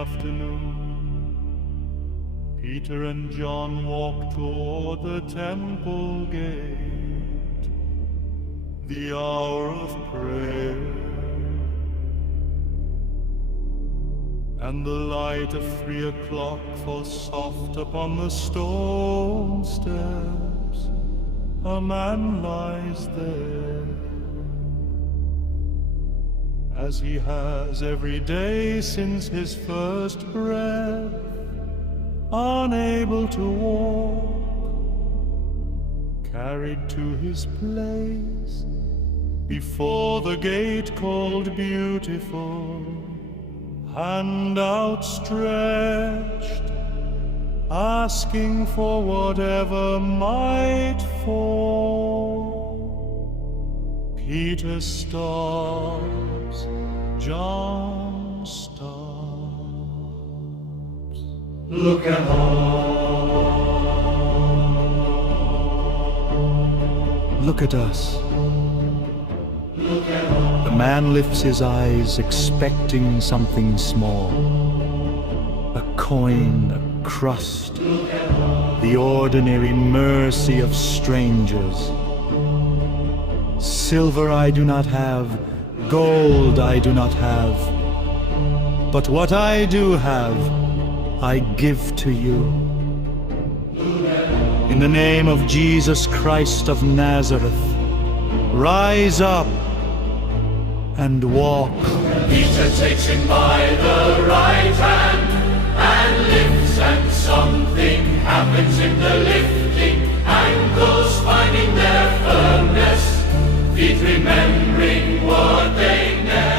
afternoon, Peter and John walked toward the temple gate, the hour of prayer, and the light of 3 o'clock falls soft upon the stone steps. A man lies there, as he has every day since his first breath, unable to walk, carried to his place before the gate called Beautiful, hand outstretched, asking for whatever might fall. Peter stops, John stops. Look at all. Look at us. Look at all. The man lifts his eyes, expecting something small. A coin, a crust, the ordinary mercy of strangers. Silver I do not have, gold I do not have, but what I do have, I give to you. In the name of Jesus Christ of Nazareth, rise up and walk. Peter takes him by the right hand and lifts, and something happens in the lifting. Ankles finding their firmness, feet remembering what they never